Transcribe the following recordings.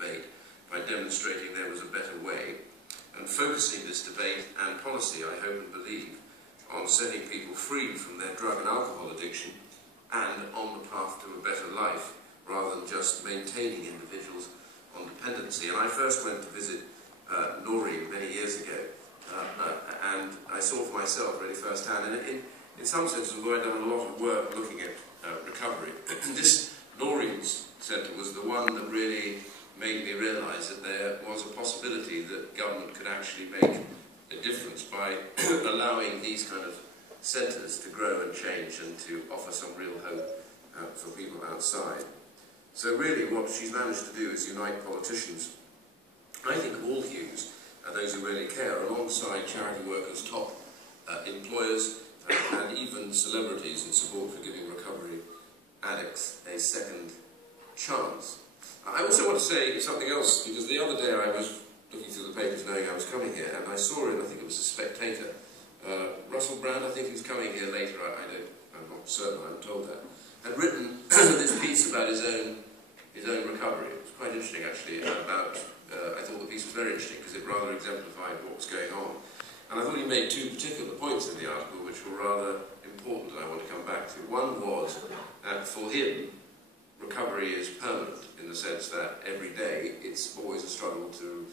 debate by demonstrating there was a better way, and focusing this debate and policy, I hope and believe, on setting people free from their drug and alcohol addiction and on the path to a better life, rather than just maintaining individuals on dependency. And I first went to visit Noreen many years ago, and I saw for myself really firsthand, and in some senses, although I'd done a lot of work looking at recovery, this Noreen's centre was the one that really made me realise that there was a possibility that government could actually make a difference by allowing these kind of centres to grow and change and to offer some real hope for people outside. So really what she's managed to do is unite politicians, I think of all hues, those who really care, alongside charity workers, top employers, and even celebrities in support for giving recovery addicts a second chance. I also want to say something else, because the other day I was looking through the papers knowing I was coming here, and I saw in, I think it was a Spectator, Russell Brand, I think he was coming here later, I'm not certain, I'm told that, had written this piece about his own recovery. It was quite interesting actually, about, I thought the piece was very interesting because it rather exemplified what was going on. And I thought he made two particular points in the article which were rather important and I want to come back to. One was that for him, recovery is permanent in the sense that every day it's always a struggle to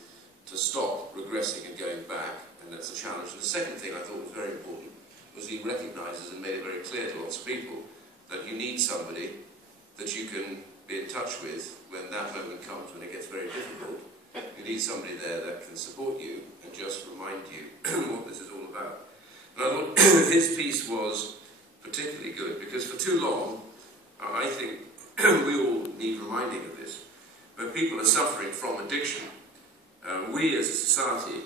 stop regressing and going back, and that's a challenge. And the second thing I thought was very important was he recognises and made it very clear to lots of people that you need somebody that you can be in touch with when that moment comes, when it gets very difficult. You need somebody there that can support you and just remind you what this is all about. And I thought his piece was particularly good because for too long, I think we all need reminding of this. When people are suffering from addiction, we as a society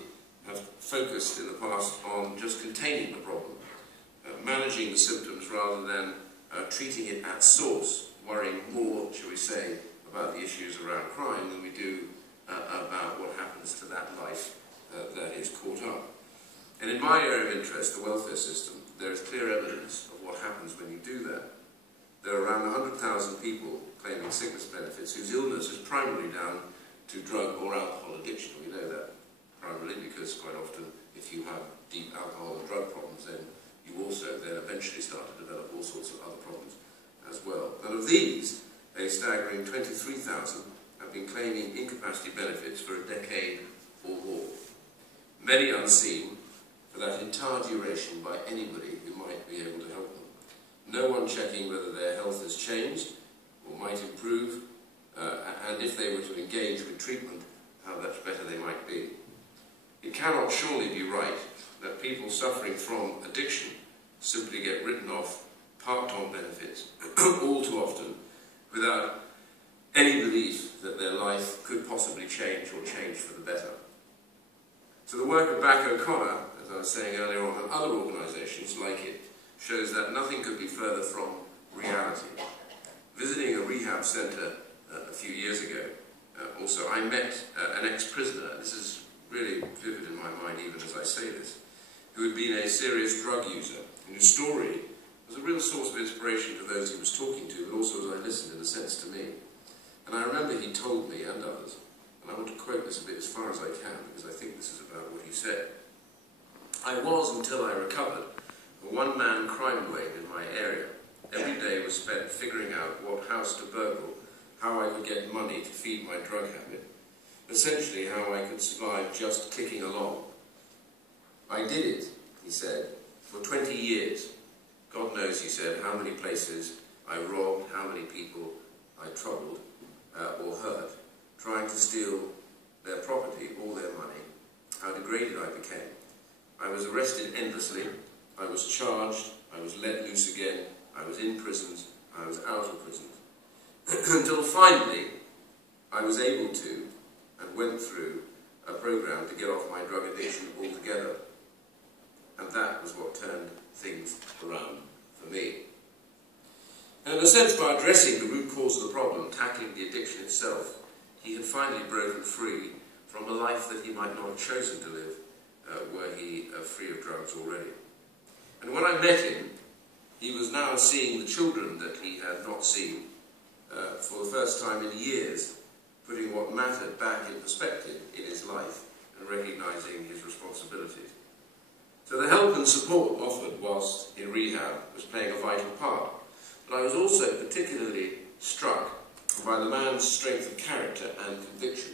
have focused in the past on just containing the problem, managing the symptoms rather than treating it at source, worrying more, shall we say, about the issues around crime than we do about what happens to that life that is caught up. And in my area of interest, the welfare system, there is clear evidence of what happens when you do that. There are around 100,000 people claiming sickness benefits whose illness is primarily down to drug or alcohol addiction. We know that primarily because quite often if you have deep alcohol and drug problems, then you also then eventually start to develop all sorts of other problems as well. And of these, a staggering 23,000 have been claiming incapacity benefits for a decade or more. Many unseen for that entire duration by anybody who might be able to help them. No one checking whether their health has changed or might improve, and if they were to engage with treatment, how much better they might be. It cannot surely be right that people suffering from addiction simply get written off, parked on benefits, all too often, without any belief that their life could possibly change or change for the better. So the work of Back O'Connor, as I was saying earlier on, and other organisations like it, shows that nothing could be further from reality. Visiting a rehab centre a few years ago, also, I met an ex-prisoner, this is really vivid in my mind even as I say this, who had been a serious drug user, and whose story was a real source of inspiration to those he was talking to, but also as I listened, in a sense, to me. And I remember he told me, and others, and I want to quote this a bit as far as I can, because I think this is about what he said. I was, until I recovered, a one-man crime wave in my area. Every day was spent figuring out what house to burgle, how I could get money to feed my drug habit, essentially how I could survive just kicking along. I did it, he said, for 20 years. God knows, he said, how many places I robbed, how many people I troubled or hurt, trying to steal their property, all their money, how degraded I became. I was arrested endlessly, I was charged, I was let loose again, I was in prisons, I was out of prisons. Until finally, I was able to, and went through, a program to get off my drug addiction altogether. And that was what turned things around for me. And in a sense, by addressing the root cause of the problem, tackling the addiction itself, he had finally broken free from a life that he might not have chosen to live were he free of drugs already. And when I met him, he was now seeing the children that he had not seen for the first time in years, putting what matter back in perspective in his life and recognising his responsibilities. So the help and support offered whilst in rehab was playing a vital part. But I was also particularly struck by the man's strength of character and conviction.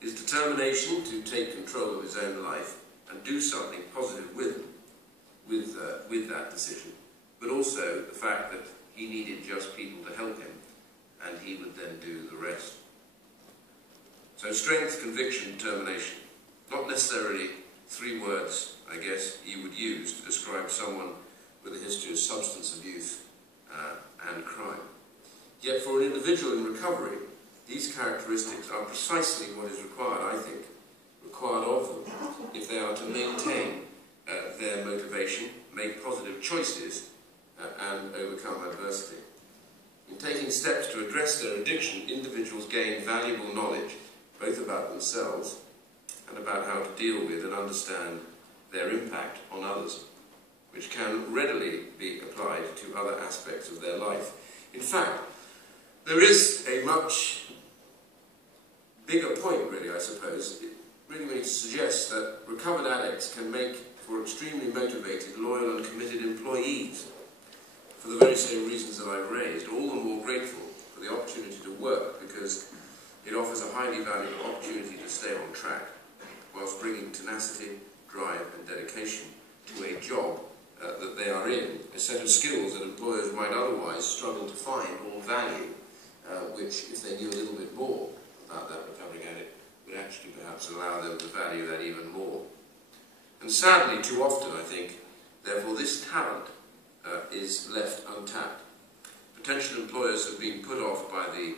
His determination to take control of his own life and do something positive with that decision, but also the fact that he needed just people to help him, and he would then do the rest. So strength, conviction, determination. Not necessarily three words, I guess, you would use to describe someone with a history of substance abuse and crime. Yet for an individual in recovery, these characteristics are precisely what is required, I think, required of them if they are to maintain their motivation, make positive choices, and overcome adversity. In taking steps to address their addiction, individuals gain valuable knowledge, both about themselves and about how to deal with and understand their impact on others, which can readily be applied to other aspects of their life. In fact, there is a much bigger point, really, I suppose. It really means to suggest that recovered addicts can make for extremely motivated, loyal and committed employees, for the very same reasons that I've raised, all the more grateful for the opportunity to work because it offers a highly valuable opportunity to stay on track, whilst bringing tenacity, drive and dedication to a job that they are in, a set of skills that employers might otherwise struggle to find or value, which, if they knew a little bit more about that recovering addict, would actually perhaps allow them to value that even more. And sadly, too often, I think, therefore, this talent is left untapped. Potential employers have been put off by the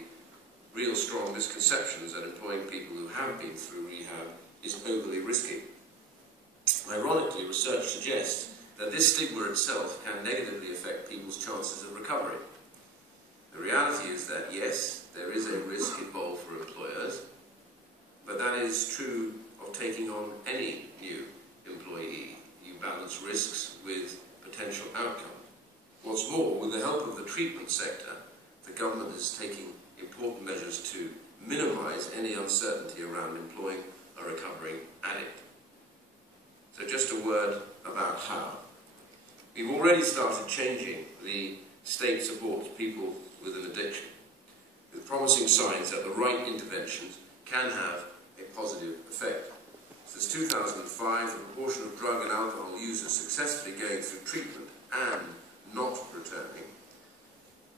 real strong misconceptions that employing people who have been through rehab is overly risky. Ironically, research suggests that this stigma itself can negatively affect people's chances of recovery. The reality is that, yes, there is a risk involved for employers, but that is true of taking on any new employee. You balance risks with potential outcomes. What's more, with the help of the treatment sector, the government is taking important measures to minimise any uncertainty around employing a recovering addict. So just a word about how. We've already started changing the state support to people with an addiction, with promising signs that the right interventions can have a positive effect. Since 2005, the proportion of drug and alcohol users successfully going through treatment and not returning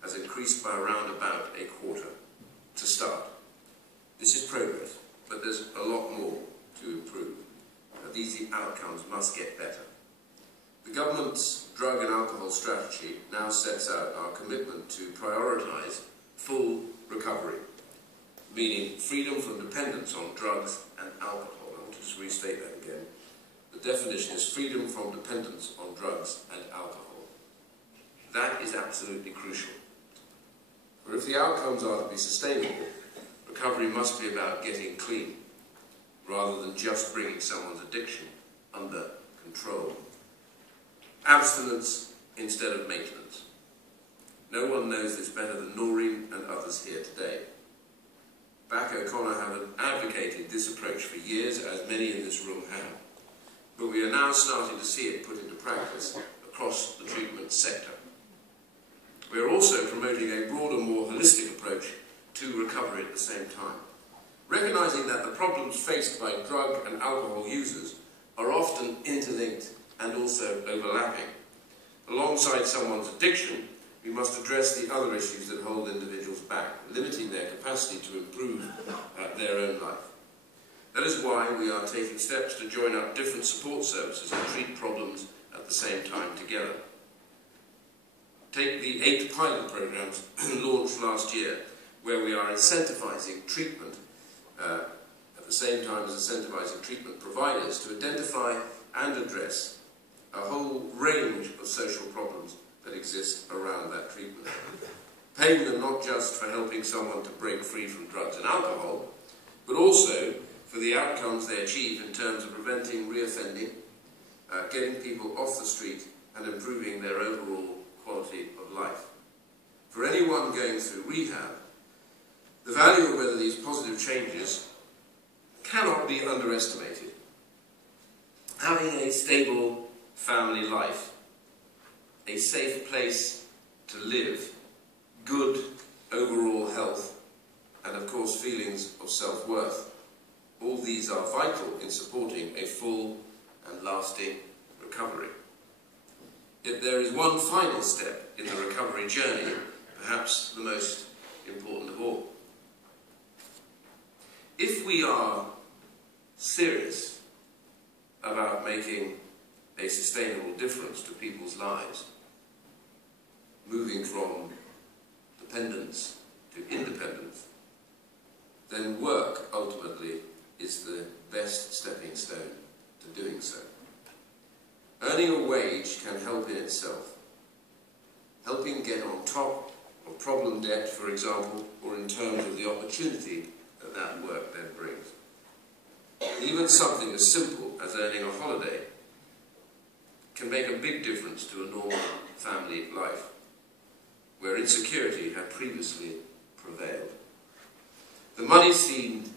has increased by around about a quarter to start. This is progress, but there's a lot more to improve. These outcomes must get better. The government's drug and alcohol strategy now sets out our commitment to prioritise full recovery, meaning freedom from dependence on drugs and alcohol. I want to just restate that again. The definition is freedom from dependence on drugs and alcohol. That is absolutely crucial. For if the outcomes are to be sustainable, recovery must be about getting clean, rather than just bringing someone's addiction under control. Abstinence instead of maintenance. No one knows this better than Noreen and others here today. Back O'Connor have advocated this approach for years, as many in this room have. But we are now starting to see it put into practice across the treatment sector. We are also promoting a broader, more holistic approach to recovery at the same time, recognising that the problems faced by drug and alcohol users are often interlinked and also overlapping. Alongside someone's addiction, we must address the other issues that hold individuals back, limiting their capacity to improve their own life. That is why we are taking steps to join up different support services and treat problems at the same time together. Take the 8 pilot programs launched last year, where we are incentivising treatment at the same time as incentivising treatment providers to identify and address a whole range of social problems that exist around that treatment. Paying them not just for helping someone to break free from drugs and alcohol, but also for the outcomes they achieve in terms of preventing reoffending, getting people off the street and improving their overall quality of life. For anyone going through rehab, the value of whether these positive changes cannot be underestimated. Having a stable family life, a safe place to live, good overall health, and of course feelings of self-worth, all these are vital in supporting a full and lasting recovery. Yet there is one final step in the recovery journey, perhaps the most important of all. If we are serious about making a sustainable difference to people's lives, moving from dependence to independence, then work ultimately is the best stepping stone to doing so. Earning a wage can help in itself, helping get on top of problem debt, for example, or in terms of the opportunity that that work then brings. Even something as simple as earning a holiday can make a big difference to a normal family life, where insecurity had previously prevailed. The money seemed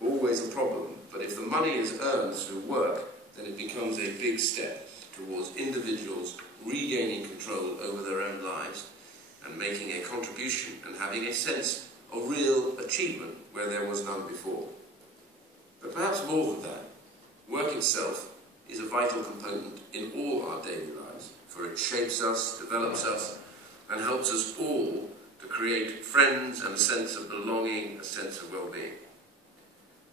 always a problem, but if the money is earned through work, then it becomes a big step towards individuals regaining control over their own lives and making a contribution and having a sense of real achievement where there was none before. But perhaps more than that, work itself is a vital component in all our daily lives, for it shapes us, develops us, and helps us all to create friends and a sense of belonging, a sense of well-being.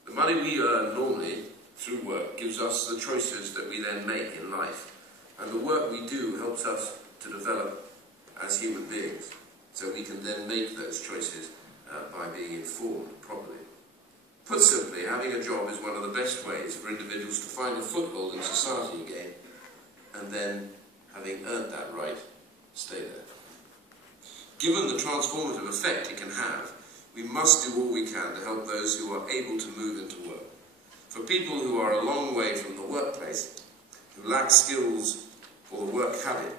The money we earn normally through work gives us the choices that we then make in life, and the work we do helps us to develop as human beings, so we can then make those choices by being informed properly. Put simply, having a job is one of the best ways for individuals to find a foothold in society again, and then, having earned that right, stay there. Given the transformative effect it can have, we must do all we can to help those who are able to move into work. For people who are a long way from the workplace, who lack skills for the work habit,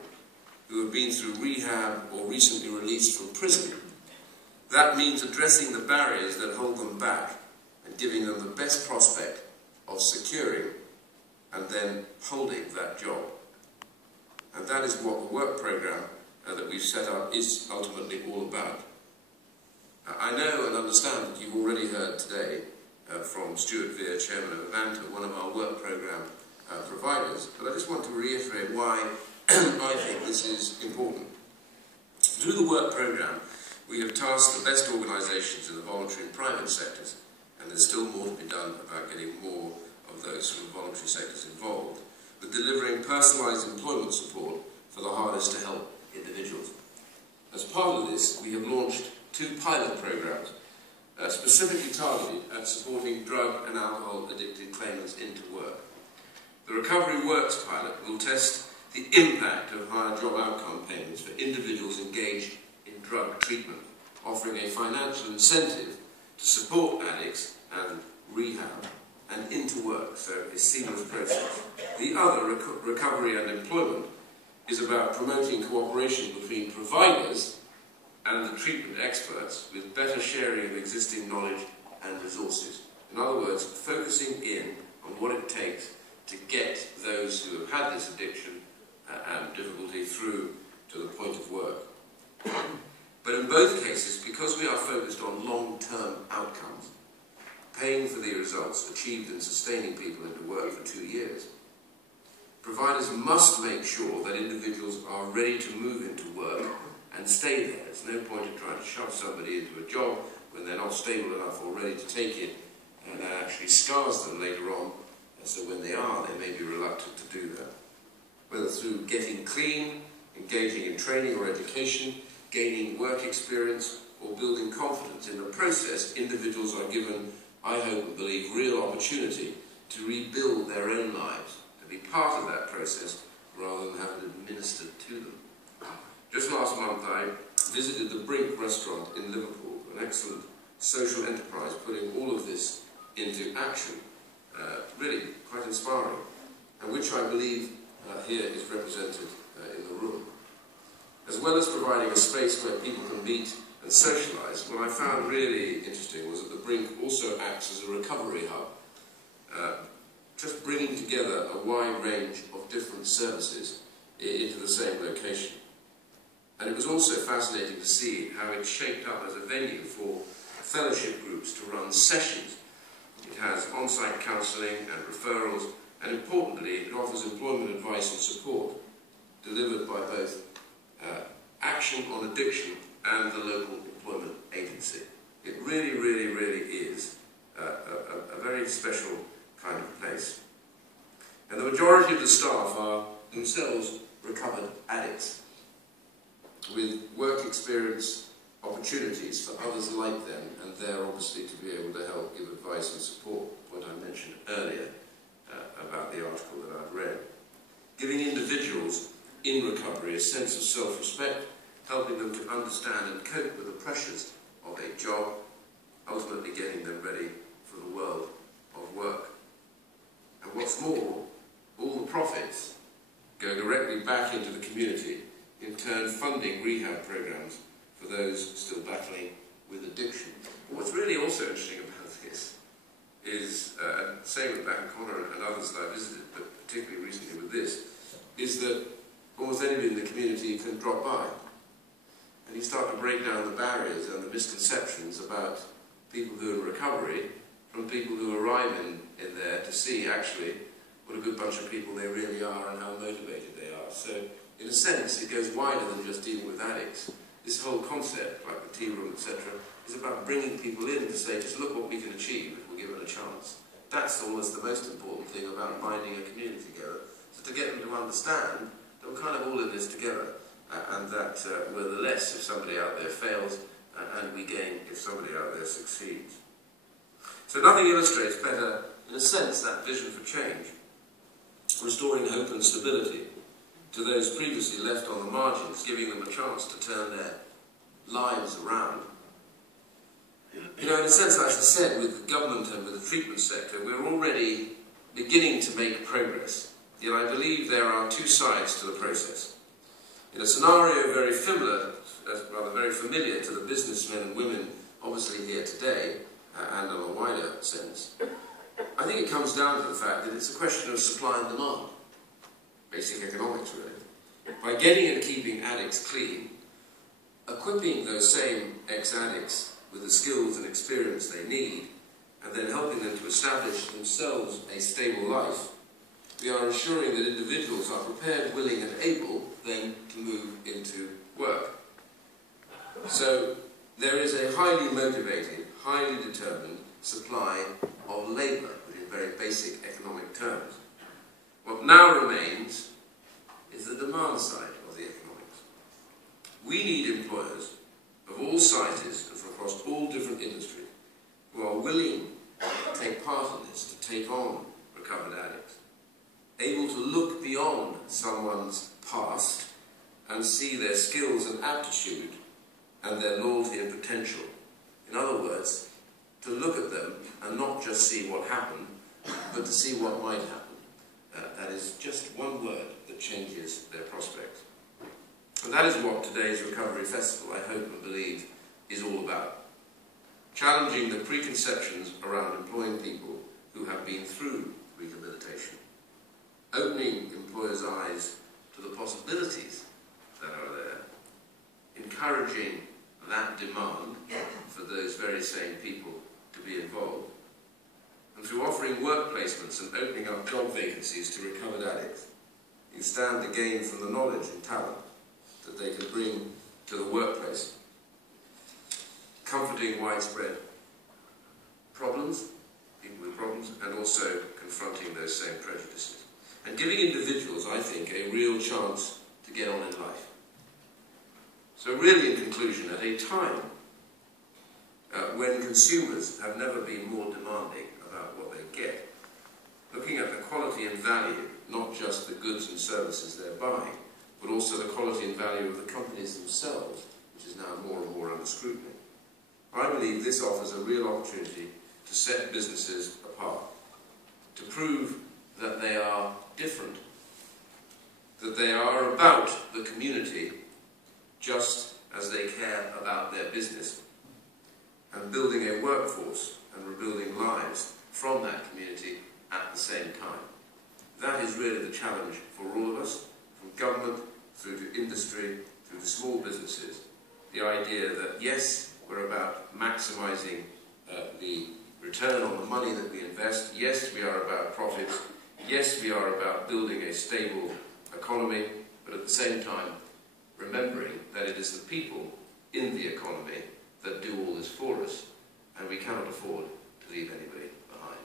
who have been through rehab or recently released from prison, that means addressing the barriers that hold them back and giving them the best prospect of securing and then holding that job. And that is what the work programme that we've set up is ultimately all about. I know and understand that you've already heard today from Stuart Veer, Chairman of Avanta, one of our work programme providers, but I just want to reiterate why I think this is important. Through the work programme, we have tasked the best organisations in the voluntary and private sectors, and there's still more to be done about getting more of those from the voluntary sectors involved, with delivering personalised employment support for the hardest to help individuals. As part of this, we have launched 2 pilot programmes specifically targeted at supporting drug and alcohol addicted claimants into work. The Recovery Works pilot will test the impact of higher job outcome payments for individuals engaged in drug treatment, offering a financial incentive to support addicts and rehab and into work, so a seamless process. The other, recovery and employment, is about promoting cooperation between providers and the treatment experts with better sharing of existing knowledge and resources. In other words, focusing in on what it takes to get those who have had this addiction and difficulty through to the point of work. But in both cases, because we are focused on long-term outcomes, paying for the results achieved in sustaining people into work for 2 years, providers must make sure that individuals are ready to move into work and stay there. There's no point in trying to shove somebody into a job when they're not stable enough or ready to take it, and that actually scars them later on, and so when they are, they may be reluctant to do that. Whether through getting clean, engaging in training or education, gaining work experience, or building confidence in the process, individuals are given, I hope and believe, real opportunity to rebuild their own lives, to be part of that process rather than have it administered to them. Just last month I visited the Brink restaurant in Liverpool, an excellent social enterprise putting all of this into action, really quite inspiring, and which I believe here is represented in the room. As well as providing a space where people can meet and socialise, what I found really interesting was that the Brink also acts as a recovery hub, just bringing together a wide range of different services into the same location. And it was also fascinating to see how it shaped up as a venue for fellowship groups to run sessions. It has on-site counselling and referrals, and importantly, it offers employment advice and support delivered by both Action on Addiction and the local employment agency. It really, really, really is a very special kind of place. And the majority of the staff are themselves recovered addicts with work experience opportunities for others like them, and they're obviously to be able to help give advice and support, the point I mentioned earlier about the article that I've read. Giving individuals in recovery a sense of self-respect, helping them to understand and cope with the pressures of a job, ultimately getting them ready for the world of work. And what's more, all the profits go directly back into the community, in turn funding rehab programs for those still battling with addiction. But what's really also interesting about this is, same with Duncan and others that I visited, but particularly recently with this, is that almost anybody in the community can drop by. And you start to break down the barriers and the misconceptions about people who are in recovery from people who arrive in there to see actually what a good bunch of people they really are and how motivated they are. So in a sense it goes wider than just dealing with addicts. This whole concept, like the tea room, etc., is about bringing people in to say, just look what we can achieve if we're given a chance. That's almost the most important thing about binding a community together. So to get them to understand that we're kind of all in this together, and that we're the less if somebody out there fails, and we gain if somebody out there succeeds. So nothing illustrates better, in a sense, that vision for change, restoring hope and stability to those previously left on the margins, giving them a chance to turn their lives around. You know, in a sense, as I said, with the government and with the treatment sector, we're already beginning to make progress. Yet I believe there are two sides to the process. In a scenario very familiar to the businessmen and women obviously here today, and in a wider sense, I think it comes down to the fact that it's a question of supply and demand. Basic economics, really. By getting and keeping addicts clean, equipping those same ex-addicts with the skills and experience they need, and then helping them to establish themselves a stable life, we are ensuring that individuals are prepared, willing and able then to move into work. So there is a highly motivated, highly determined supply of labour, in very basic economic terms. What now remains is the demand side of the economics. We need employers of all sizes and from across all different industries who are willing to take part in this, to take on recovered addicts, able to look beyond someone's past and see their skills and aptitude and their loyalty and potential. In other words, to look at them and not just see what happened, but to see what might happen. That is just one word that changes their prospects. And that is what today's Recovery Festival, I hope and believe, is all about. Challenging the preconceptions around employing people who have been through rehabilitation. Opening employers' eyes to the possibilities that are there. Encouraging that demand for those very same people to be involved. And through offering work placements and opening up job vacancies to recovered addicts, you stand to gain from the knowledge and talent that they can bring to the workplace. Comforting widespread problems, people with problems, and also confronting those same prejudices. And giving individuals, I think, a real chance to get on in life. So really, in conclusion, at a time when consumers have never been more demanding about what they get, looking at the quality and value, not just the goods and services they're buying, but also the quality and value of the companies themselves, which is now more and more under scrutiny. I believe this offers a real opportunity to set businesses apart, to prove that they are different, that they are about the community just as they care about their business, and building a workforce and rebuilding lives from that community at the same time. That is really the challenge for all of us, from government through to industry, through to small businesses. The idea that, yes, we're about maximising the return on the money that we invest. Yes, we are about profits. Yes, we are about building a stable economy, but at the same time, remembering that it is the people in the economy that do all this for us, and we cannot afford to leave anybody behind.